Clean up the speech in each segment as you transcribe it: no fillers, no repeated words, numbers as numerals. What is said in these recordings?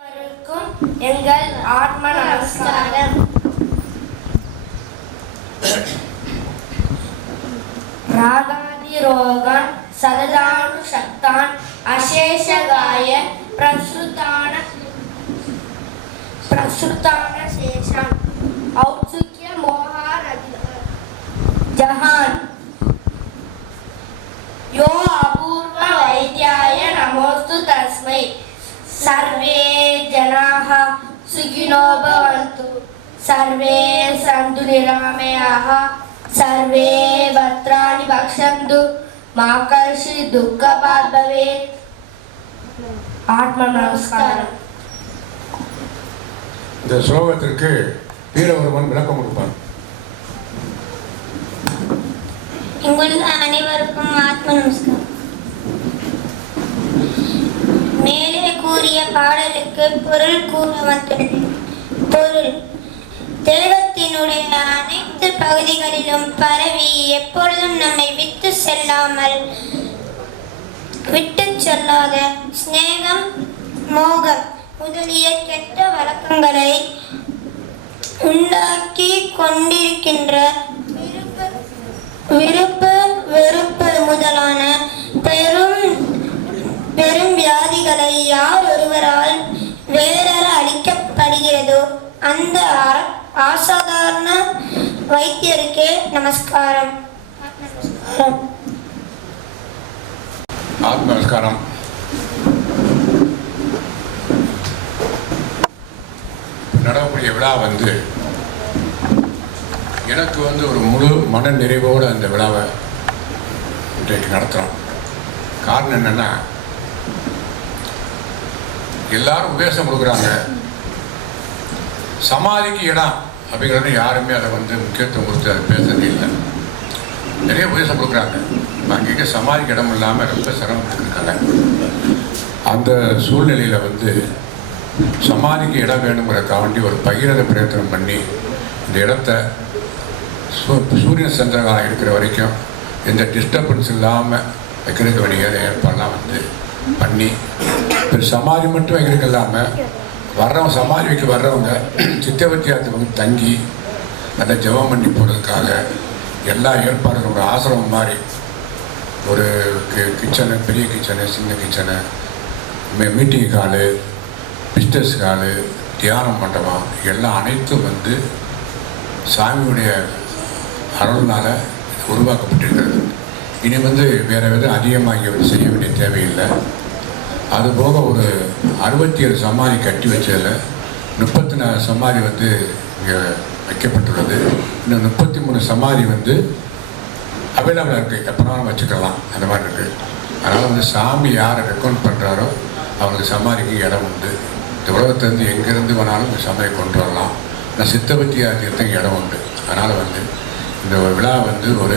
எங்கள் ஆத்ம நமஸ்காரம். ராகாதிரோகன் சததானு சக்தான் அசேஷகாய பிரசுத்தான சேஷம் ஔத்சுக்ய மோகாரதி ஜஹான் யோ அபூர்வ வைத்யாய நமோஸ்து தஸ்மை. सर्वे जनाः सुखिनो भवन्तु, सर्वे सन्तु निरामयाः, सर्वे भद्राणि पश्यन्तु, मा कश्चित् दुःखभाग् भवेत्. ஆத்ம நமஸ்காரம். இந்த ஸ்லோகத்திற்கு வீரவர்மன் விளக்கம் கொடுப்பார். இங்குள்ள அனைவருக்கும் ஆத்ம நமஸ்காரம். மேலே கூறிய பாடலுக்கு பொருள் கூற வந்துள்ளது. பொருள்: தேகத்தினுடைய அனைத்து பகுதிகளிலும் பரவி எப்பொழுதும் நம்மை விட்டு செல்லாத ஸ்நேகம், மோகம் முதலிய கெட்ட வழக்கங்களை உண்டாக்கி கொண்டிருக்கின்ற விருப்பு வெறுப்பு முதலான பெரும் வியாதிகளை யார் ஒருவரால் வேறற அளிக்கப்படுகிறதோ அந்த அசாதாரண வைத்தியருக்கு நமஸ்காரம். ஆத்ம நமஸ்காரம். நடக்கக்கூடிய விழா எனக்கு ஒரு முழு மன நிறைவோடு அந்த விழாவை இன்றைக்கு நடத்துகிறோம். காரணம் என்னென்னா, எல்லாரும் உபதேசம் கொடுக்குறாங்க, சமாதிக்கு இடம் அப்படிங்கிறது யாருமே அதை முக்கியத்துவம் கொடுத்து அதை பேசுறது இல்லை. நிறைய உபதேசம் கொடுக்குறாங்க, அங்கே சமாதிக்கு இடம் இல்லாமல் ரொம்ப சிரமப்பட்டுருக்காங்க. அந்த சூழ்நிலையில் சமாதிக்கு இடம் வேணுங்கிறக்காண்டி ஒரு பகிரத பிரயத்தனம் பண்ணி இந்த இடத்த சூரியன் சந்திரகாலம் இருக்கிற வரைக்கும் எந்த டிஸ்டர்பன்ஸ் இல்லாமல் வைக்கிறதுக்கு வேண்டிய ஏற்பாடெல்லாம் பண்ணி சமாதி மட்டும் வைக்கிறதுக்கு இல்லாமல் வர்றவங்க சமாதி வைக்க வர்றவங்க சித்தபத்தியாத்துக்கு தங்கி நல்ல ஜெபம் பண்ணி போகிறதுக்காக எல்லா ஏற்பாடுகளும் ஒரு ஆசிரமம் மாதிரி ஒரு கிச்சனு, பெரிய கிச்சனு, சின்ன kitchen, meeting hall, business hall, தியான மண்டபம் எல்லாம் அனைத்தும் சாமியுடைய அருள்னால் உருவாக்கப்பட்டிருக்கிறது. இனி வேறு எதுவும் அதிகமாக இங்கே செய்ய வேண்டிய தேவையில்லை. அதுபோக ஒரு 67 சமாதி கட்டி வச்சதில் 34 சமாதி இங்கே வைக்கப்பட்டுள்ளது. இன்னும் 33 சமாதி அவைலபிளாக இருக்குது, எப்போனாலும் வச்சுக்கலாம், அந்த மாதிரி இருக்குது. அதனால் சாமி யாரை ரெக்கமெண்ட் பண்ணுறாரோ அவங்களுக்கு சமாதிக்கு இடம் உண்டு. இந்த உலகத்துலேருந்து எங்கேருந்து வேணாலும் இந்த சமாதி கொண்டு வரலாம். ஆனால் சித்தபத்தியாத்தியத்துக்கு இடம் உண்டு. அதனால் இந்த விழா ஒரு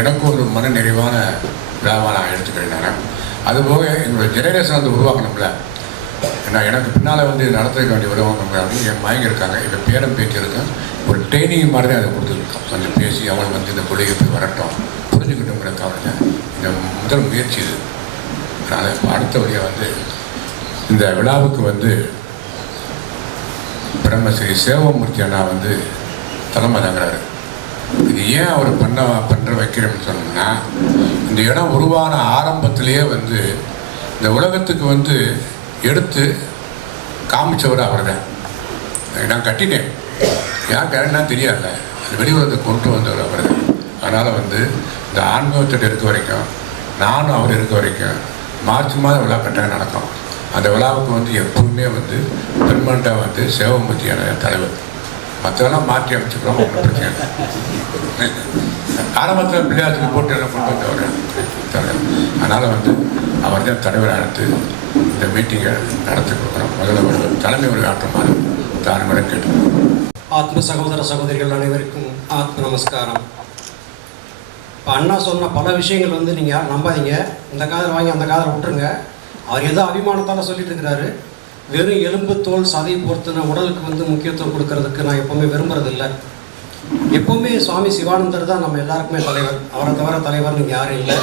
எனக்கு ஒரு மன நிறைவான விழாவாக நான் எடுத்துக்கிறேன். நான் அதுபோக என்னோடய ஜெனரேஷன் உருவாக்கணும்ல, ஏன்னா எனக்கு பின்னால் நடத்துக்க வேண்டிய உருவாக்கணும் அப்படின்னு என் மயங்க இருக்காங்க. இந்த பேரம் பேச்சுருக்கேன், ஒரு ட்ரைனிங் மாதிரி தான் அதை கொடுத்துருக்கோம். கொஞ்சம் பேசி அவங்க இந்த கொள்கையை போய் வரட்டும், புரிஞ்சுக்கிட்டோங்கிறதுக்காக இந்த முதல் முயற்சி இது. அதனால் அடுத்தபடியாக இந்த விழாவுக்கு பிரம்மஸ்ரீ சேவமூர்த்தி அண்ணா தலைமை தாங்கிறாரு. இது ஏன் அவர் பண்ணுற வைக்கிறோம்னு சொன்னோம்னா, இந்த இடம் உருவான ஆரம்பத்திலேயே இந்த உலகத்துக்கு எடுத்து காமிச்சவர் அவர் தான். நான் கட்டினேன், ஏன் கரெக்டாக தெரியாதுல்ல, அது வெளியுலகத்துக்கு கொண்டு வந்தவர் அவர் தான். அதனால் இந்த ஆன்மீகத்திட்ட இருக்க வரைக்கும், நானும் அவர் இருக்க வரைக்கும் மார்ச் மாதம் விழா கட்டாயம் நடக்கும். அந்த விழாவுக்கு எப்பவுமே பெர்மனண்ட்டாக சேவமூர்த்தியான தலைவர். மற்றதெல்லாம் மாற்றி அமைச்சுக்கிறோம், ஒன்றும் பிரச்சனை இல்லை. ஆரம்பத்தில் பிள்ளையாத்துக்கு போட்டு எல்லாம் கொண்டு வந்தவர். அதனால் அவர் தான் தலைவர் அழைத்து இந்த மீட்டிங்கை நடத்தி கொடுக்குறோம். முதல்ல தலைமை உரையாற்றுமாறு தாழ்மையுடன் கேட்டுக்கொள்கிறோம். ஆத்ம சகோதர சகோதரிகள் அனைவருக்கும் ஆத்ம நமஸ்காரம். இப்போ அண்ணா சொன்ன பல விஷயங்கள் நீங்கள் யாரும் நம்பாதீங்க. இந்த காதல் வாங்கி அந்த காதலை விட்டுருங்க. அவர் ஏதோ அபிமானத்தால் சொல்லிட்டு இருக்கிறாரு. வெறும் எலும்பு, தோல், சதை பொறுத்துன உடலுக்கு முக்கியத்துவம் கொடுக்கறதுக்கு நான் எப்போவுமே விரும்புறதில்லை. எப்போவுமே சுவாமி சிவானந்தர் தான் நம்ம எல்லாருக்குமே தலைவர். அவரை தவிர தலைவர் நீங்கள் யாரும் இல்லை.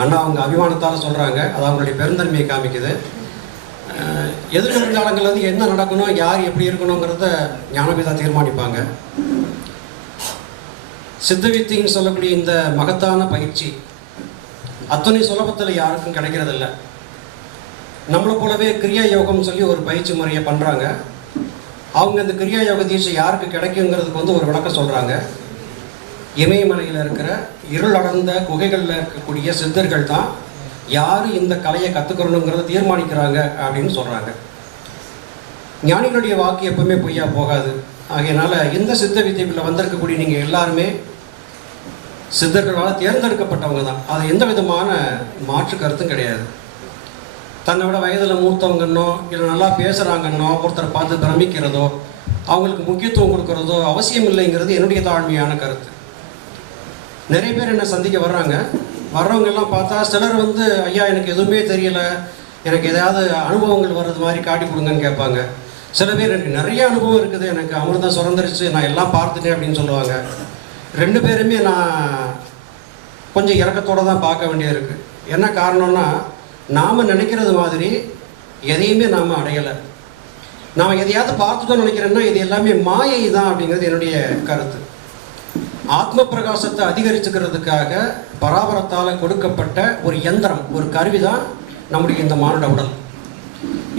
அண்ணா அவங்க அபிமானத்தால் சொல்கிறாங்க, அது அவங்களுடைய பெருந்தன்மையை காமிக்குது. எதிர்காலங்களில் வந்து என்ன நடக்கணும், யார் எப்படி இருக்கணுங்கிறத ஞானபிதா தீர்மானிப்பாங்க. சித்தவித்தின்னு சொல்லக்கூடிய இந்த மகத்தான பயிற்சி அத்தனை சுலபத்தில் யாருக்கும் கிடைக்கிறதில்ல. நம்மளை போலவே கிரியா யோகம் சொல்லி ஒரு பயிற்சி முறையை பண்ணுறாங்க. அவங்க இந்த கிரியா யோக தீட்சை யாருக்கு கிடைக்குங்கிறதுக்கு வந்து ஒரு விளக்கம் சொல்கிறாங்க. இமயமலையில் இருக்கிற இருள் அடர்ந்த குகைகளில் இருக்கக்கூடிய சித்தர்கள் தான் யார் இந்த கலையை கற்றுக்கணுங்கிறத தீர்மானிக்கிறாங்க அப்படின்னு சொல்கிறாங்க. ஞானிகளுடைய வாக்கு எப்பவுமே பொய்யா போகாது. ஆகையினால இந்த சித்த வித்தியக்குள்ளே வந்திருக்கக்கூடிய நீங்கள் எல்லாருமே சித்தர்களால் தேர்ந்தெடுக்கப்பட்டவங்க தான். அது எந்த விதமான மாற்று கருத்தும் கிடையாது. தன்னை விட வயதில் மூத்தவங்கன்னோ இல்லை நல்லா பேசுகிறாங்கன்னோ ஒருத்தரை பார்த்து பிரமிக்கிறதோ அவங்களுக்கு முக்கியத்துவம் கொடுக்கறதோ அவசியம் இல்லைங்கிறது என்னுடைய தாழ்மையான கருத்து. நிறைய பேர் என்னை சந்திக்க வர்றவங்க எல்லாம் பார்த்தா சிலர் வந்து ஐயா எனக்கு எதுவுமே தெரியலை, எனக்கு ஏதாவது அனுபவங்கள் வர்றது மாதிரி காட்டி கொடுங்கன்னு கேட்பாங்க. சில பேர் எனக்கு நிறைய அனுபவம் இருக்குது, எனக்கு அமிர்தம் சுரந்துருச்சு, நான் எல்லாம் பார்த்துட்டேன் அப்படின்னு சொல்லுவாங்க. ரெண்டு பேருமே நான் கொஞ்சம் இறக்கத்தோடு தான் பார்க்க வேண்டியது இருக்குது. என்ன காரணம்னா நாம் நினைக்கிறது மாதிரி எதையுமே நாம் அடையலை. நாம் எதையாவது பார்த்துட்டோம் நினைக்கிறேன்னா இது எல்லாமே மாயை தான் அப்படிங்கிறது என்னுடைய கருத்து. ஆத்ம பிரகாசத்தை அதிகரிச்சுக்கிறதுக்காக பராபரத்தால் கொடுக்கப்பட்ட ஒரு யந்திரம், ஒரு கருவி தான் நம்முடைய இந்த மானுட உடல்.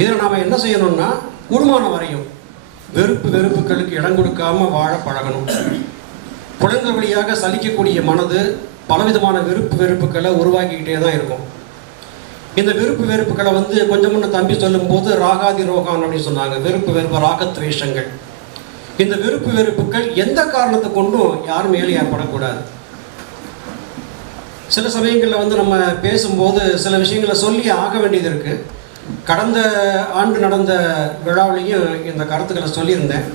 இதில் நாம் என்ன செய்யணும்னா கூடுமான வரையும் வெறுப்புகளுக்கு இடம் கொடுக்காமல் வாழ பழகணும். புலன்கள் வழியாக சலிக்கக்கூடிய மனது பலவிதமான வெறுப்புகளை உருவாக்கிக்கிட்டே தான் இருக்கும். இந்த வெறுப்புகளை வந்து கொஞ்சம் முன்ன தம்பி சொல்லும்போது ராகாதி ரோகான் அப்படின்னு சொன்னாங்க. வெறுப்பு ராகத்வேஷங்கள். இந்த வெறுப்புகள் எந்த காரணத்தை கொண்டும் யார் மேலே ஏற்படக்கூடாது. சில சமயங்களில் வந்து நம்ம பேசும்போது சில விஷயங்களை சொல்லி ஆக வேண்டியது இருக்குது. கடந்த ஆண்டு நடந்த விழாவிலையும் இந்த கருத்துக்களை சொல்லியிருந்தேன்.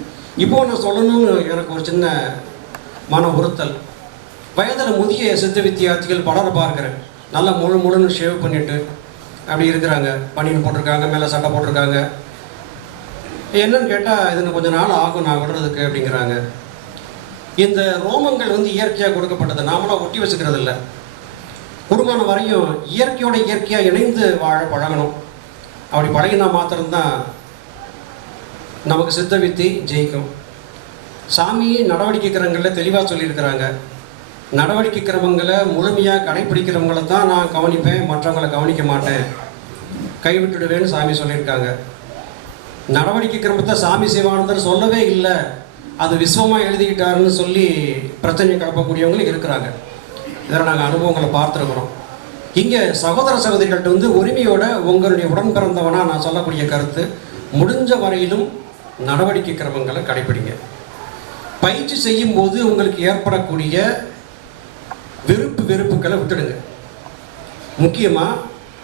இப்போது நான் சொல்லணும்னு எனக்கு ஒரு சின்ன மன உறுத்தல். வயதில் முதிய சித்த வித்தியார்த்திகள் பலரை பார்க்குறேன். நல்லா முழுன்னு ஷேவ் பண்ணிவிட்டு அப்படி இருக்கிறாங்க. பனியன் போட்டிருக்காங்க, மேலே சட்டை போட்டிருக்காங்க. என்னன்னு கேட்டால் இதுன்னு கொஞ்சம் நாள் ஆகும் நான் விடுறதுக்கு அப்படிங்கிறாங்க. இந்த ரோமங்கள் வந்து இயற்கையாக கொடுக்கப்பட்டது, நாமளாக ஒட்டி வச்சுக்கிறது இல்லை. குடும்பமான வரையும் இயற்கையோட இயற்கையாக இணைந்து வாழ பழகணும். அப்படி பழகினா மாத்திரம்தான் நமக்கு சித்த வித்தி ஜெயிக்கும். சாமி நடவடிக்கை கிரமங்களில் தெளிவாக சொல்லியிருக்கிறாங்க. நடவடிக்கை கிரமங்களை முழுமையாக கடைப்பிடிக்கிறவங்களை தான் நான் கவனிப்பேன், மற்றவங்களை கவனிக்க மாட்டேன், கைவிட்டுடுவேன்னு சாமி சொல்லியிருக்காங்க. நடவடிக்கை கிரமத்தை சாமி சிவானந்தர் சொல்லவே இல்லை, அது விஸ்வமாக எழுதிக்கிட்டாருன்னு சொல்லி பிரச்சனையை கிளப்பக்கூடியவங்களும் இருக்கிறாங்க. இதில் நாங்கள் அனுபவங்களை பார்த்துருக்குறோம். இங்கே சகோதர சகோதரிகள்கிட்ட வந்து உரிமையோட உங்களுடைய உடன் பிறந்தவனாக நான் சொல்லக்கூடிய கருத்து, முடிஞ்ச வரையிலும் நடவடிக்கை கிரமங்களை கடைப்பிடிங்க. பயிற்சி செய்யும் போது உங்களுக்கு ஏற்படக்கூடிய வெறுப்புகளை விட்டுடுங்க. முக்கியமாக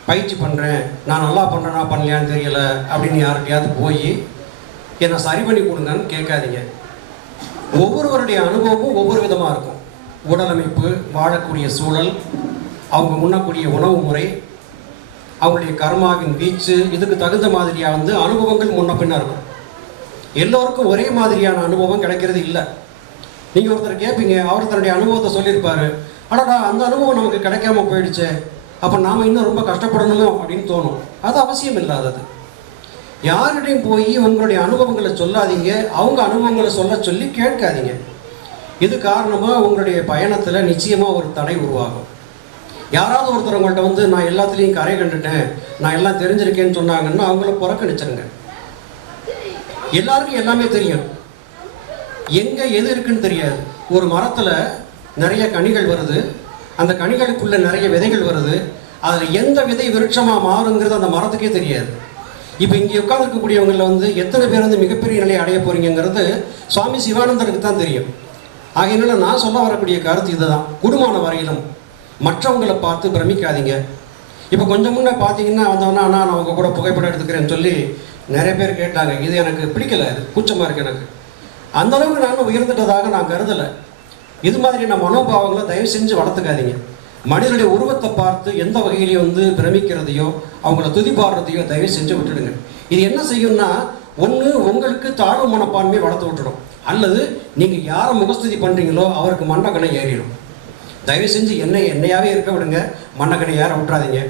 பயிற்சி பண்ணுறேன், நான் நல்லா பண்ணுறேன்னா பண்ணலையான்னு தெரியலை அப்படின்னு யார்கிட்டையாவது போய் என்னை சரி பண்ணி கொடுங்கன்னு கேட்காதீங்க. ஒவ்வொருவருடைய அனுபவமும் ஒவ்வொரு விதமாக இருக்கும். உடலமைப்பு, வாழக்கூடிய சூழல், அவங்க உண்ணக்கூடிய உணவு முறை, அவங்களுடைய கர்மாவின் வீச்சு, இதுக்கு தகுந்த மாதிரியாக வந்து அனுபவங்கள் முன்ன பின்ன இருக்கும். எல்லோருக்கும் ஒரே மாதிரியான அனுபவம் கிடைக்கிறது இல்லை. நீங்கள் ஒருத்தர் கேட்பீங்க, அவர் தன்னுடைய அனுபவத்தை சொல்லியிருப்பார். ஆனால் அந்த அனுபவம் நமக்கு கிடைக்காம போயிடுச்சு, அப்போ நாம் இன்னும் ரொம்ப கஷ்டப்படணுமோ அப்படின்னு தோணும். அது அவசியம் இல்லாதது. யார்கிட்டையும் போய் உங்களுடைய அனுபவங்களை சொல்லாதீங்க, அவங்க அனுபவங்களை சொல்ல சொல்லி கேட்காதீங்க. இது காரணமாக உங்களுடைய பயணத்தில் நிச்சயமாக ஒரு தடை உருவாகும். யாராவது ஒருத்தர் உங்கள்கிட்ட வந்து நான் எல்லாத்துலேயும் கரை கண்டுட்டேன், நான் எல்லாம் தெரிஞ்சிருக்கேன்னு சொன்னாங்கன்னா அவங்கள புறக்கணிச்சிருங்க. எல்லாருக்கும் எல்லாமே தெரியும், எங்கே எது இருக்குன்னு தெரியாது. ஒரு மரத்தில் நிறைய கனிகள் வருது, அந்த கனிகளுக்குள்ளே நிறைய விதைகள் வருது, அதில் எந்த விதை விருட்சமாக மாறுங்கிறது அந்த மரத்துக்கே தெரியாது. இப்போ இங்கே உட்கார்ந்துருக்கக்கூடியவங்களில் வந்து எத்தனை பேர் வந்து மிகப்பெரிய நிலையை அடைய போகிறீங்கிறது சுவாமி சிவானந்தருக்கு தான் தெரியும். ஆகையினால நான் சொல்ல வரக்கூடிய கருத்து இதுதான். கூடுமான வரையிலும் மற்றவங்களை பார்த்து பிரமிக்காதீங்க. இப்போ கொஞ்சம் முன்னே பார்த்தீங்கன்னா வந்தவொன்னா நான் அவங்க கூட புகைப்படம் எடுத்துக்கிறேன்னு சொல்லி நிறைய பேர் கேட்டாங்க. இது எனக்கு பிடிக்கலை, இது கூச்சமாக இருக்குது எனக்கு. அந்தளவுக்கு நானும் உயர்ந்துட்டதாக நான் கருதலை. இது மாதிரி நான் மனோபாவங்களை தயவு செஞ்சு வளர்த்துக்காதீங்க. மனிதனுடைய உருவத்தை பார்த்து எந்த வகையிலையும் வந்து பிரமிக்கிறதையோ அவங்கள துதிப்பாடுறதையோ தயவு செஞ்சு விட்டுடுங்க. இது என்ன செய்யும்னா, ஒன்று உங்களுக்கு தாழ்வு மனப்பான்மையை வளர்த்து விட்டுடும், அல்லது நீங்கள் யாரை முகஸ்துதி பண்ணுறீங்களோ அவருக்கு மண்டக்கணை ஏறிடும். தயவு செஞ்சு என்னையாகவே இருக்க விடுங்க, மண்டக்கணை ஏற விட்டுறாதீங்க.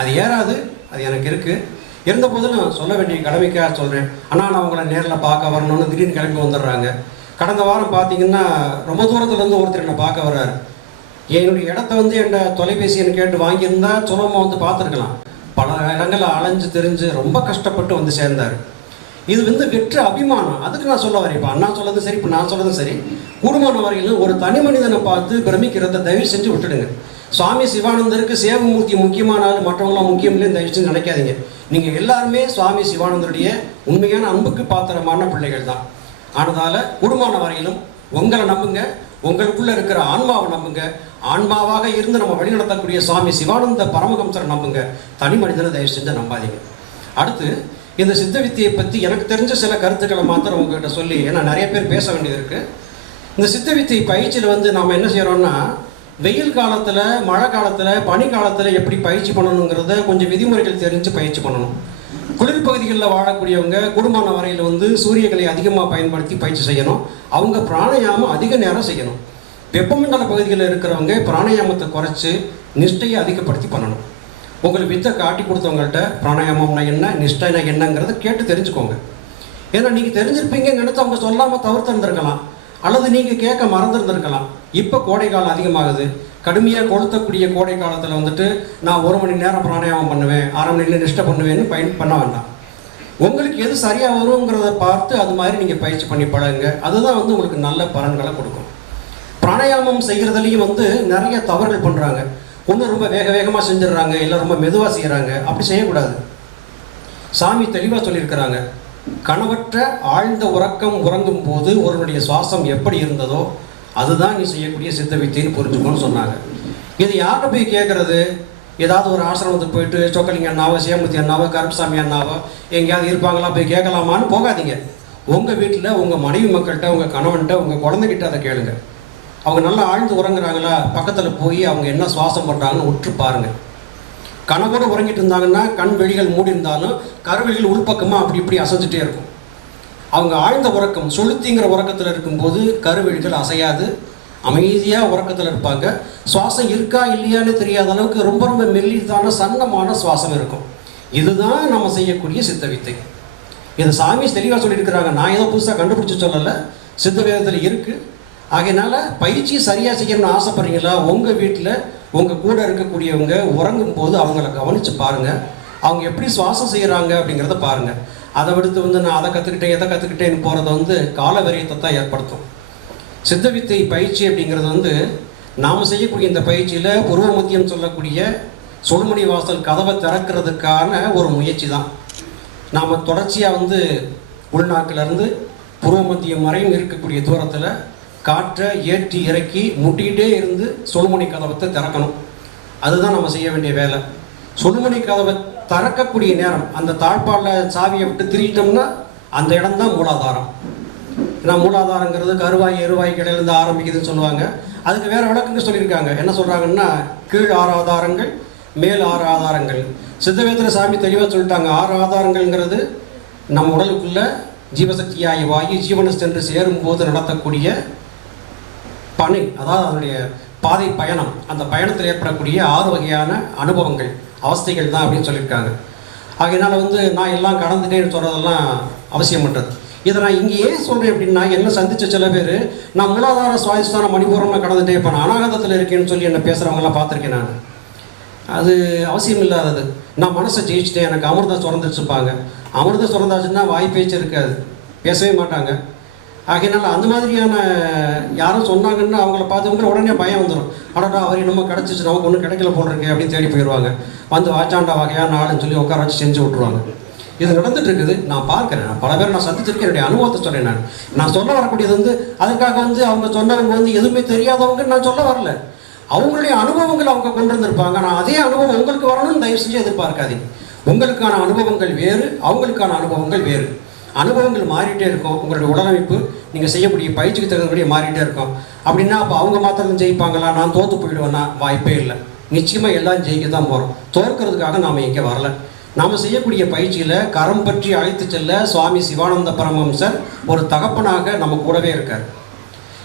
அது ஏறாது, அது எனக்கு இருக்குது. இருந்த போதிலும் சொல்ல வேண்டிய கடமைக்காக சொல்கிறேன். ஆனால் நான் உங்களை நேரில் பார்க்க வரணும்னு திடீர்னு கிளம்பி வந்துடுறாங்க. கடந்த வாரம் பார்த்தீங்கன்னா ரொம்ப தூரத்துலேருந்து ஒருத்தர் என்னை பார்க்க வர்றாரு. என்னுடைய இடத்த வந்து என் தொலைபேசியை கேட்டு வாங்கியிருந்தா சுலபமாக வந்து பார்த்துருக்கலாம். பல இடங்களில் அலைஞ்சு தெரிஞ்சு ரொம்ப கஷ்டப்பட்டு வந்து சேர்ந்தார். இது வந்து வெற்று அபிமானம். அதுக்கு நான் சொல்ல வரேன். இப்போ அண்ணா சொல்லதும் சரி, இப்போ நான் சொல்லதும் சரி, கூடுமான வரையிலும் ஒரு தனி மனிதனை பார்த்து பிரமிக்கிறத தயவு செஞ்சு விட்டுடுங்க. சுவாமி சிவானந்தருக்கு சேவமூர்த்தி முக்கியமானாலும் மற்றவங்களாம் முக்கியம் இல்லைன்னு தயவு செஞ்சு நினைக்காதீங்க. நீங்கள் எல்லாருமே சுவாமி சிவானந்தருடைய உண்மையான அன்புக்கு பாத்திரமான பிள்ளைகள் தான். ஆனதால் கூடுமான வரையிலும் உங்களை நம்புங்க, உங்களுக்குள்ளே இருக்கிற ஆன்மாவை நம்புங்க. ஆன்மாவாக இருந்து நம்ம வழிநடத்தக்கூடிய சுவாமி சிவானந்த பரமஹம்சரை நம்புங்க. தனி மனிதனை தயவு செஞ்சு நம்பாதீங்க. அடுத்து இந்த சித்த வித்தியை பற்றி எனக்கு தெரிஞ்ச சில கருத்துக்களை மாத்திரம் உங்ககிட்ட சொல்லி, ஏன்னா நிறைய பேர் பேச வேண்டியது இருக்குது. இந்த சித்த வித்தியை பயிற்சியில் வந்து நாம் என்ன செய்கிறோம்னா, வெயில் காலத்தில், மழை காலத்தில், பனி காலத்தில் எப்படி பயிற்சி பண்ணணுங்கிறத கொஞ்சம் விதிமுறைகள் தெரிஞ்சு பயிற்சி பண்ணணும். குளிர் பகுதிகளில் வாழக்கூடியவங்க குடும்பமான வரையில் வந்து சூரியகளை அதிகமாக பயன்படுத்தி பயிற்சி செய்யணும். அவங்க பிராணாயாமம் அதிக நேரம் செய்யணும். வெப்பமண்டல பகுதிகளில் இருக்கிறவங்க பிராணாயாமத்தை குறைச்சி நிஷ்டையை அதிகப்படுத்தி பண்ணணும். உங்களுக்கு வித்தை காட்டி கொடுத்தவங்கள்ட்ட பிராணாயாமம்னா என்ன, நிஷ்டைனா என்னங்கிறத கேட்டு தெரிஞ்சுக்கோங்க. ஏன்னா நீங்கள் தெரிஞ்சிருப்பீங்கன்னு நினச்சி அவங்க சொல்லாமல் தவிர்த்திருந்திருக்கலாம், அல்லது நீங்கள் கேட்க மறந்துருந்துருக்கலாம். இப்போ கோடை காலம் அதிகமாகுது. கடுமையாக கொளுத்தக்கூடிய கோடை காலத்தில் வந்துட்டு நான் 1 மணி நேரம் பிராணாயாமம் பண்ணுவேன், 1/2 மணி நேரம் நிஷ்டை பண்ணுவேன்னு பண்ண வேண்டாம். உங்களுக்கு எது சரியாக வருங்கிறத பார்த்து அது மாதிரி நீங்கள் பயிற்சி பண்ணி பழகுங்க. அதுதான் வந்து உங்களுக்கு நல்ல பலன்களை கொடுக்கும். பிராணாயாமம் செய்கிறதுலையும் வந்து நிறைய தவறுகள் பண்ணுறாங்க. ஒன்று ரொம்ப வேகமாக செஞ்சிடறாங்க, இல்லை ரொம்ப மெதுவாக செய்கிறாங்க. அப்படி செய்யக்கூடாது. சாமி தெளிவாக சொல்லியிருக்கிறாங்க, கனவற்ற ஆழ்ந்த உறக்கம் உறங்கும் போது ஒருவனுடைய சுவாசம் எப்படி இருந்ததோ அதுதான் நீ செய்யக்கூடிய சித்த வித்தின்னு புரிஞ்சுக்கணும்னு சொன்னாங்க. இது யார்கிட்ட போய் கேட்குறது? ஏதாவது ஒரு ஆசிரமத்துக்கு போயிட்டு சொக்கலிங்க அண்ணாவோ, சேமூர்த்தி அண்ணாவோ, கருப்பசாமி அண்ணாவோ எங்கேயாவது இருப்பாங்களா, போய் கேட்கலாமான்னு போகாதீங்க. உங்கள் வீட்டில் உங்கள் மனைவி மக்கள்கிட்ட, உங்கள் கணவன்கிட்ட, உங்கள் குழந்தைகிட்ட அதை கேளுங்க. அவங்க நல்லா ஆழ்ந்து உறங்குறாங்களா, பக்கத்தில் போய் அவங்க என்ன சுவாசம் பண்ணுறாங்கன்னு உற்று பாருங்கள். கனவோடு உறங்கிட்டு இருந்தாங்கன்னா கண் வெளிகள் மூடி இருந்தாலும் கருவெளிகள் உள்பக்கமாக அப்படி இப்படி அசைஞ்சிட்டே இருக்கும். அவங்க ஆழ்ந்த உறக்கம், சொலுத்திங்கிற உறக்கத்தில் இருக்கும்போது கருவெளிகள் அசையாது, அமைதியாக உறக்கத்தில் இருப்பாங்க. சுவாசம் இருக்கா இல்லையான்னு தெரியாத அளவுக்கு ரொம்ப ரொம்ப மெல்லிதான சன்னமான சுவாசம் இருக்கும். இதுதான் நம்ம செய்யக்கூடிய சித்த வித்தை. இது சாமி தெளிவாக சொல்லியிருக்கிறாங்க. நான் ஏதோ புதுசாக கண்டுபிடிச்சி சொல்லலை, சித்த வேதத்தில் இருக்குது. ஆகையினால பயிற்சி சரியாக செய்யணும்னு ஆசைப்படுறீங்களா, உங்கள் வீட்டில் உங்கள் கூட இருக்கக்கூடியவங்க உறங்கும் போது அவங்கள கவனித்து பாருங்கள். அவங்க எப்படி சுவாசம் செய்கிறாங்க அப்படிங்கிறத பாருங்கள். அதை விடுத்து வந்து நான் அதை கற்றுக்கிட்டேன், எதை கற்றுக்கிட்டேன்னு போகிறத வந்து காலவரியத்தை தான் ஏற்படுத்தும். சித்த வித்தை பயிற்சி அப்படிங்கிறது வந்து நாம் செய்யக்கூடிய இந்த பயிற்சியில் பூர்வமத்தியம் சொல்லக்கூடிய சுடுமணி வாசல் கதவை திறக்கிறதுக்கான ஒரு முயற்சி தான். நாம் தொடர்ச்சியாக வந்து உள்நாக்கிலேருந்து பூர்வமத்தியம் வரையும் இருக்கக்கூடிய தூரத்தில் காற்றை ஏற்றி இறக்கி முட்டிகிட்டே இருந்து சுடுமணி கதவத்தை திறக்கணும். அதுதான் நம்ம செய்ய வேண்டிய வேலை. சுடுமணி கதவை திறக்கக்கூடிய நேரம் அந்த தாழ்பாலில் சாவியை விட்டு திரிட்டோம்னா அந்த இடம் தான் மூலாதாரம். ஏன்னா மூலாதாரங்கிறது கருவாய் எருவாய் இடையிலேருந்து ஆரம்பிக்குதுன்னு சொல்லுவாங்க. அதுக்கு வேறு விளக்கங்க சொல்லியிருக்காங்க. என்ன சொல்கிறாங்கன்னா, கீழ் 6 ஆதாரங்கள், மேல் 6 ஆதாரங்கள். சித்தவேத்திர சாமி தெளிவாக சொல்லிட்டாங்க. 6 ஆதாரங்கள்ங்கிறது நம்ம உடலுக்குள்ள ஜீவசக்தியாகி வாயு ஜீவனை சென்று சேரும்போது நடத்தக்கூடிய பணி, அதாவது அதனுடைய பாதை பயணம். அந்த பயணத்தில் ஏற்படக்கூடிய 6 வகையான அனுபவங்கள், அவஸ்தைகள் தான் அப்படின்னு சொல்லியிருக்காங்க. ஆகையினால வந்து நான் எல்லாம் கடந்துட்டேன்னு சொல்கிறதெல்லாம் அவசியம் பண்ணுறது. இதை நான் இங்கே ஏன் சொல்கிறேன் அப்படின்னா, என்ன சந்தித்த சில பேர் நான் மூலாதார சுவாதிஷ்டான மணிபூரமாக கடந்துட்டேன், இப்போ நான் அநாகதத்தில் இருக்கேன்னு சொல்லி என்ன பேசுகிறவங்களாம் பார்த்துருக்கேன். நான் அது அவசியம் இல்லாதது. நான் மனசை ஜெயிச்சுட்டேன், எனக்கு அமிர்தம் சுரந்துச்சுப்பாங்க. அமிர்தம் சுரந்தாச்சுன்னா வாய் பேச்சு இருக்காது, பேசவே மாட்டாங்க. ஆகையினால அந்த மாதிரியான யாரும் சொன்னாங்கன்னா அவங்கள பார்த்தவங்க உடனே பயம் வந்துடும். அடடா அவர் நம்ம கிடச்சிச்சு, நமக்கு ஒன்றும் கிடைக்கல போடுறேன் அப்படின்னு தேடி போயிடுவாங்க. வந்து வாச்சாண்டா வகையான ஆளுன்னு சொல்லி உட்கார வச்சு செஞ்சு விட்ருவாங்க. இது நடந்துட்டு இருக்குது. நான் பார்க்குறேன். நான் பல பேர் நான் சந்திச்சிருக்கேன். என்னுடைய அனுபவத்தை சொல்கிறேன். நான் சொல்ல வரக்கூடியது வந்து அதுக்காக வந்து அவங்க சொன்னவங்க வந்து எதுவுமே தெரியாதவங்க நான் சொல்ல வரல. அவங்களுடைய அனுபவங்கள் அவங்க கொண்டு வந்திருப்பாங்க. நான் அதே அனுபவம் உங்களுக்கு வரணும்னு தயவு செஞ்சு எதிர்பார்க்காதீங்க. உங்களுக்கான அனுபவங்கள் வேறு, அவங்களுக்கான அனுபவங்கள் வேறு. அனுபவங்கள் மாறிட்டே இருக்கும். உங்களுடைய உடலமைப்பு நீங்கள் செய்யக்கூடிய பயிற்சிக்கு தகுந்தபடியே மாறிட்டே இருக்கும். அப்படின்னா அப்போ அவங்க மாத்திரம் ஜெயிப்பாங்களா, நான் தோற்று போயிடுவேன்னா? வாய்ப்பே இல்லை. நிச்சயமாக எல்லாம் ஜெயிக்க தான் போகிறோம். தோற்கிறதுக்காக நாம் இங்கே வரல. நாம் செய்யக்கூடிய பயிற்சியில் கரம் பற்றி அழைத்து செல்ல சுவாமி சிவானந்த பரமஹம்சர் ஒரு தகப்பனாக நம்ம கூடவே இருக்கார்.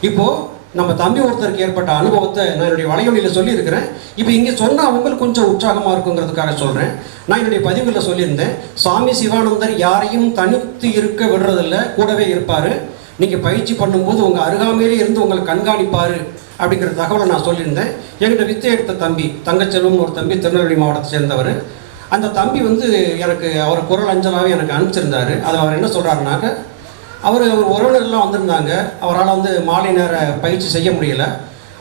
இப்போது நம்ம தம்பி ஒருத்தருக்கு ஏற்பட்ட அனுபவத்தை நான் என்னுடைய வலையொலியில் சொல்லியிருக்கிறேன். இப்போ இங்கே சொன்னால் அவங்களுக்கு கொஞ்சம் உற்சாகமாக இருக்குங்கிறதுக்காக சொல்கிறேன். நான் என்னுடைய பதிவுகளில் சொல்லியிருந்தேன், சுவாமி சிவானந்தர் யாரையும் தனித்து இருக்க விடுறதில்ல, கூடவே இருப்பார். நீங்கள் பயிற்சி பண்ணும்போது உங்கள் அருகாமையிலே இருந்து உங்களை கண்காணிப்பார் அப்படிங்கிற தகவலை நான் சொல்லியிருந்தேன். என்கிட்ட வித்தை எடுத்த தம்பி தங்கச்செல்வம்னு ஒரு தம்பி, திருநெல்வேலி மாவட்டத்தை சேர்ந்தவர். அந்த தம்பி வந்து எனக்கு அவர் குரல் அஞ்சலாகவே எனக்கு அனுப்பிச்சிருந்தார். அதில் அவர் என்ன சொல்கிறாருனாக்க, அவர் உறவினர்லாம் வந்திருந்தாங்க. அவரால் வந்து மாலை நேர பயிற்சி செய்ய முடியல.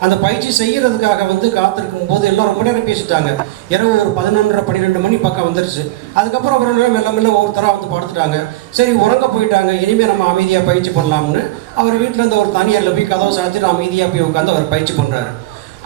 அந்த பயிற்சி செய்கிறதுக்காக வந்து காத்திருக்கும் போது எல்லாம் ரொம்ப நேரம் பேசிட்டாங்க. இரவு ஒரு 11:30-12 மணி பக்கம் வந்துருச்சு. அதுக்கப்புறம் ஒரு மெல்ல மெல்ல ஒவ்வொருத்தராக வந்து படுத்துட்டாங்க. சரி, உறங்க போயிட்டாங்க. இனிமேல் நம்ம அமைதியாக பயிற்சி பண்ணலாம்னு அவர் வீட்டில் இருந்து ஒரு தனியாரில் போய் கதவை சாத்திட்டு அமைதியாக போய் உட்காந்து அவர் பயிற்சி பண்ணுறாரு.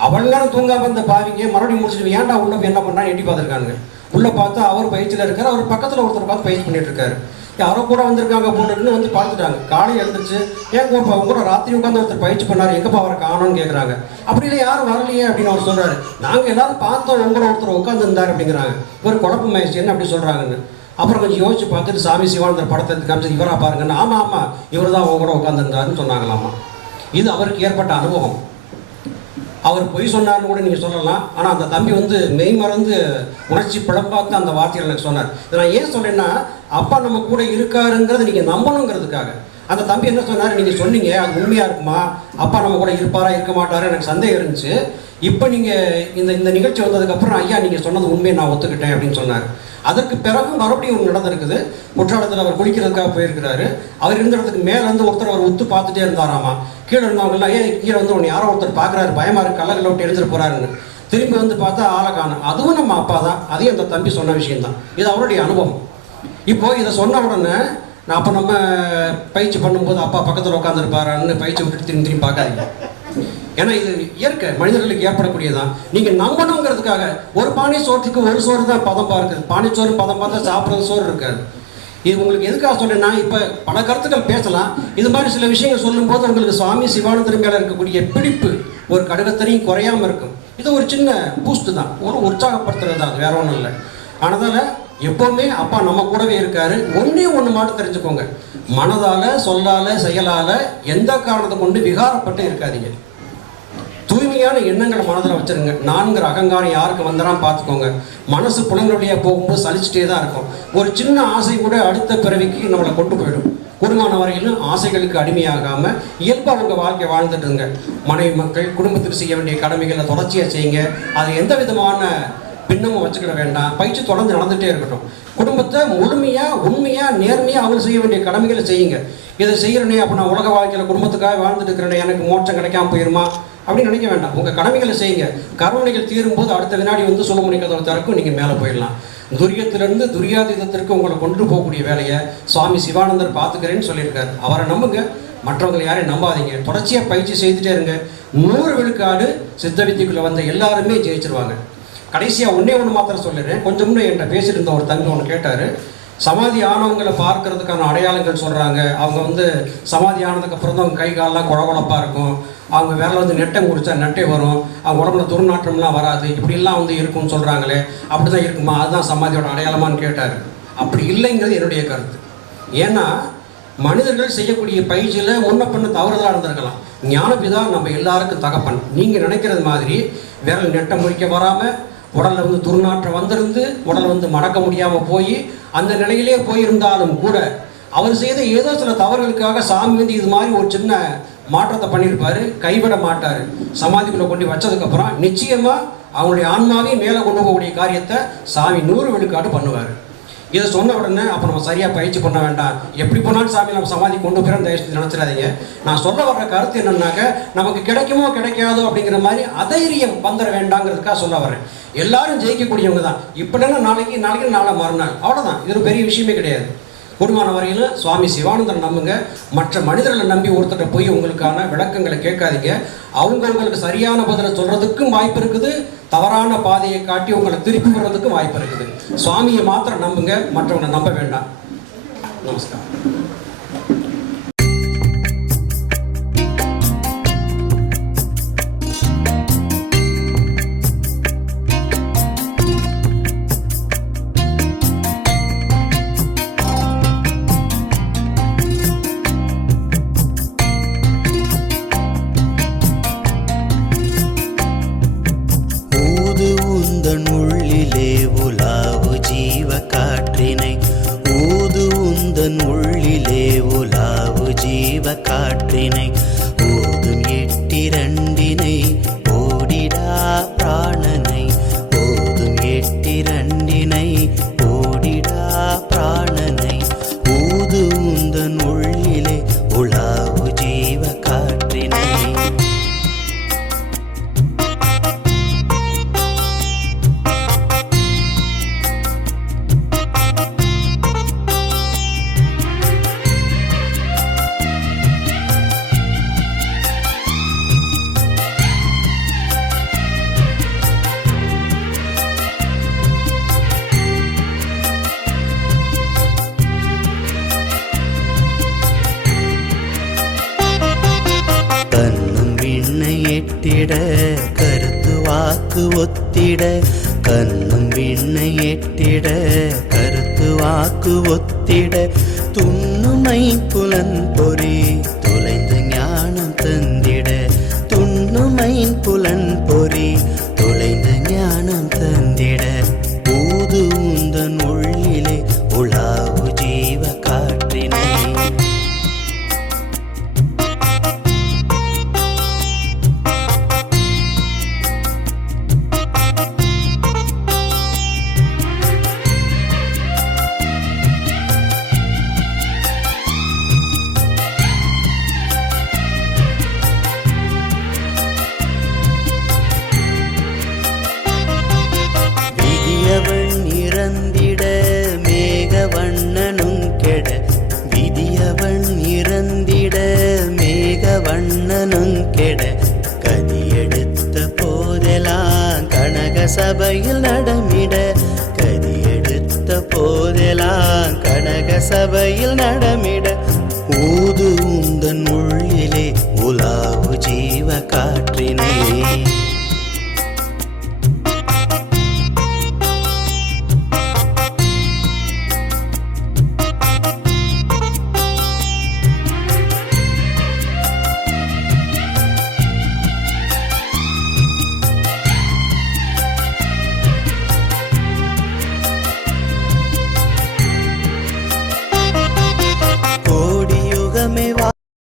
அவ்வளோ நேரம் தூங்காமல் இந்த பாவிங்க மறுபடியும் முடிச்சுட்டு ஏன்டா உள்ள போய் என்ன பண்ணுறான்னு எட்டி பார்த்துருக்காங்க. உள்ளே பார்த்தா அவர் பயிற்சியில் இருக்கார். அவர் பக்கத்தில் ஒருத்தர் பார்த்து பயிற்சி பண்ணிட்டு இருக்காரு. யாரோ கூட வந்திருக்காங்க போட்டுன்னு வந்து பார்த்துட்டாங்க. காலையில் எழுந்துச்சு, ஏன் கூட ராத்திரி உட்காந்து ஒருத்தர் பயிற்சி பண்ணார், எங்கப்பா அவரை காணோன்னு கேட்குறாங்க. அப்படி இல்லை, யாரும் வரலையே அப்படின்னு அவர் சொல்கிறாரு. நாங்கள் எல்லாரும் பார்த்தோம், உங்களை ஒருத்தர் உட்காந்துருந்தார் அப்படிங்கிறாங்க. இவர் குழப்பமாயிடுச்சு, என்ன அப்படி சொல்கிறாங்கன்னு. அப்புறம் கொஞ்சம் யோசிச்சு பார்த்துட்டு சாமி சிவானந்தர் படத்தை காமிச்சு இவராக பாருங்கன்னு. ஆமாம் இவர் தான் அவங்க கூட உட்காந்துருந்தாருன்னு சொன்னாங்களாமா. இது அவருக்கு ஏற்பட்ட அனுபவம். அவர் பொய் சொன்னார்னு கூட நீங்கள் சொல்லலாம். ஆனால் அந்த தம்பி வந்து மெய் மறந்து உணர்ச்சி பிழம்பாத்து அந்த வார்த்தைகள் எனக்கு சொன்னார். இதை நான் ஏன் சொன்னேன்னா, அப்பா நம்ம கூட இருக்காருங்கிறத நீங்கள் நம்பணுங்கிறதுக்காக. அந்த தம்பி என்ன சொன்னார், நீங்கள் சொன்னீங்க அது உண்மையாக இருக்குமா, அப்பா நம்ம கூட இருப்பாரா இருக்க மாட்டாரா எனக்கு சந்தேகம் இருந்துச்சு. இப்போ நீங்கள் இந்த நிகழ்ச்சி வந்ததுக்கப்புறம் ஐயா நீங்கள் சொன்னது உண்மையை நான் ஒத்துக்கிட்டேன் அப்படின்னு சொன்னார். அதற்கு பிறகு மறுபடியும் ஒன்று நடந்திருக்குது. குற்றாலத்தில் அவர் குளிக்கிறதுக்காக போயிருக்கிறாரு. அவர் இருந்த இடத்துக்கு மேலேருந்து ஒருத்தர் அவர் உத்து பார்த்துட்டே இருந்தாராமா. கீழே இருந்தவங்கலாம் கீழே வந்து ஒன்று யாரோ ஒருத்தர் பார்க்குறாரு, பயமாக இருக்கு, கல்லகளை விட்டு எழுந்துட்டு போகிறாருன்னு. திரும்பி வந்து பார்த்தா ஆளை காணும். அதுவும் நம்ம அப்பா தான். அதையும் அந்த தம்பி சொன்ன விஷயம்தான். இது அவருடைய அனுபவம். இப்போது இதை சொன்ன உடனே நான் அப்போ நம்ம பயிற்சி பண்ணும்போது அப்பா பக்கத்தில் உட்காந்துருப்பாரான்னு பயிற்சி விட்டுட்டு திரும்பி பார்க்காதீங்க. ஏன்னா இது இயற்கை, மனிதர்களுக்கு ஏற்படக்கூடியதான். நீங்கள் நம்பணுங்கிறதுக்காக ஒரு பானை சோற்றுக்கு ஒரு சோறு தான் பதம் பார்க்குது. பானை சோறு பதம் பார்த்தா சாப்பிட்றது சோறு இருக்காது. இது உங்களுக்கு எதுக்காக சொல்றேன்னா, இப்போ பல கருத்துக்கள் பேசலாம். இது மாதிரி சில விஷயங்கள் சொல்லும்போது உங்களுக்கு சுவாமி சிவானந்தர் மேலே இருக்கக்கூடிய பிடிப்பு ஒரு கடுகத்தனையும் குறையாமல் இருக்கும். இது ஒரு சின்ன பூஸ்ட் தான், ஒரு உற்சாகப்படுத்துறது தான், அது வேற ஒன்றும் இல்லை. அதனால் எப்போவுமே அப்பா நம்ம கூடவே இருக்காரு. ஒன்றே ஒன்று மட்டும் தெரிஞ்சுக்கோங்க, மனதால் சொல்லால் செயலால் எந்த காரணத்தை கொண்டு விகாரப்பட்டு இருக்காதீங்க. தூய்மையான எண்ணங்களை மனதில் வச்சுருங்க. நான்கிற அகங்காரம் யாருக்கு வந்துடான்னு பார்த்துக்கோங்க. மனசு புலங்களுடைய போகும்போது சலிச்சுட்டே தான் இருக்கும். ஒரு சின்ன ஆசை கூட அடுத்த பிறவிக்கு நம்மளை கொண்டு போயிடும். குடும்பமான வரையிலும் ஆசைகளுக்கு அடிமையாகாமல் இயல்பாக உங்கள் வாழ்க்கையை வாழ்ந்துட்டுருங்க. மனைவி மக்கள் குடும்பத்துக்கு செய்ய வேண்டிய கடமைகளை தொடர்ச்சியாக செய்யுங்க. அது எந்த விதமான பின்னமும் வச்சுக்கிட வேண்டாம். பயிற்சி தொடர்ந்து நடந்துகிட்டே இருக்கட்டும். குடும்பத்தை முழுமையாக உண்மையாக நேர்மையாக அவங்க செய்ய வேண்டிய கடமைகளை செய்யுங்க. இதை செய்கிறனே அப்போ நான் உலக வாழ்க்கையில் குடும்பத்துக்காக வாழ்ந்துட்டு இருக்கிறேனே, எனக்கு மோட்சம் கிடைக்காம போயிருமா அப்படின்னு நினைக்க வேண்டாம். உங்கள் கடமைகளை செய்யுங்க. கருணைகள் தீரும்போது அடுத்த வினாடி வந்து சுகமணி கதவை திறக்கும், நீங்கள் மேலே போயிடலாம். துரியத்திலிருந்து துரியாதீதத்திற்கு உங்களை கொண்டு போகக்கூடிய வேலையை சுவாமி சிவானந்தர் பார்த்துக்கிறேன்னு சொல்லியிருக்காரு. அவரை நம்புங்க, மற்றவங்களை யாரையும் நம்பாதீங்க. தொடர்ச்சியாக பயிற்சி செய்துட்டே இருங்க. 100 விழுக்காடு சித்த வித்தியக்குள்ளே வந்த எல்லாருமே ஜெயிச்சிருவாங்க. கடைசியாக ஒன்றே ஒன்று மாத்திரம் சொல்லிடுறேன். கொஞ்சம் முன்னே என்கிட்ட பேசிட்டு இருந்த ஒரு தம்பி ஒன்று கேட்டார். சமாதி ஆனவங்களை பார்க்கறதுக்கான அடையாளங்கள் சொல்கிறாங்க. அவங்க வந்து சமாதி ஆனதுக்கப்புறம் தான் அவங்க கை காலெலாம் குழகுழப்பாக இருக்கும். அவங்க விரல வந்து நெட்டை முடிச்சா நெட்டை வரும். அவங்க உடம்புல துர்நாற்றம்லாம் வராது. இப்படிலாம் வந்து இருக்கும்னு சொல்கிறாங்களே, அப்படி தான் இருக்குமா, அதுதான் சமாதியோட அடையாளமானு கேட்டார். அப்படி இல்லைங்கிறது என்னுடைய கருத்து. ஏன்னா மனிதர்கள் செய்யக்கூடிய பயிற்சியில் முன்ன பண்ண தவறுதலாக இருந்திருக்கலாம். ஞானபிதா நம்ம எல்லாருக்கும் தகப்பன். நீங்கள் நினைக்கிறது மாதிரி விரல் நெட்டை முடிக்க வராமல், உடலில் வந்து துர்நாற்றம் வந்திருந்து உடலை வந்து மடக்க முடியாமல் போய் அந்த நிலையிலே போயிருந்தாலும் கூட அவர் செய்த ஏதோ சில தவறுகளுக்காக சாமி வந்து இது மாதிரி ஒரு சின்ன மாற்றத்தை பண்ணியிருப்பார். கைவிட மாட்டார். சமாதிக்குள்ளே கொண்டு வச்சதுக்கப்புறம் நிச்சயமாக அவங்களுடைய ஆன்மாவே மேலே கொண்டு போகக்கூடிய காரியத்தை சாமி 100 விழுக்காடு பண்ணுவார். இதை சொன்ன உடனே அப்போ நம்ம சரியாக பயிற்சி பண்ண வேண்டாம், எப்படி போனாலும் சாமி நம்ம சமாதி கொண்டு போகிறோம் தயவுசெய்து நினச்சிடாதீங்க. நான் சொல்ல வர்ற கருத்து என்னன்னாக்க, நமக்கு கிடைக்குமோ கிடைக்காதோ அப்படிங்கிற மாதிரி அதைரியம் வந்துட வேண்டாங்கிறதுக்காக சொல்ல வரேன். எல்லாரும் ஜெயிக்கக்கூடியவங்க தான். இப்படின்னா நாளைக்கு நாளை மறுநாள், அவ்வளோதான். இது ஒரு பெரிய விஷயமே கிடையாது. கூடுமான வரையிலும் சுவாமி சிவானந்தர் நம்புங்க. மற்ற மனிதர்களை நம்பி ஒருத்தரை போய் உங்களுக்கான விளக்கங்களை கேட்காதீங்க. உங்களுக்கு சரியான பதிலை சொல்கிறதுக்கும் வாய்ப்பு இருக்குது. தவறான பாதையை காட்டி உங்களை திருப்பி வர்றதுக்கும் வாய்ப்பு இருக்குது. சுவாமியை மாத்திரம் நம்புங்க, மற்றவங்களை நம்ப வேண்டாம். நமஸ்காரம். எட்டிட கருத்து வாக்கு ஒத்திட கண்ணும் விண்ணை எட்டிட கருத்து வாக்கு ஒத்திட துண்ணுமை புலன் பொறி தொலைந்த ஞானம் தந்திட துண்ணுமை புலன் பொறி தொலைந்த ஞானம் தந்திட ஊது உந்தன் உள்ளிலே உலாவு ஜீவ காற்றினை விதியவன் இறந்திட மேக வண்ணனும் கெட விதியவன் இறந்திட மேக வண்ணனும் கெட கதியெடுத்த போதெல்லாம் கனக சபையில் நடமிட கதியெடுத்த போதெல்லாம் கனக சபையில் நடமிட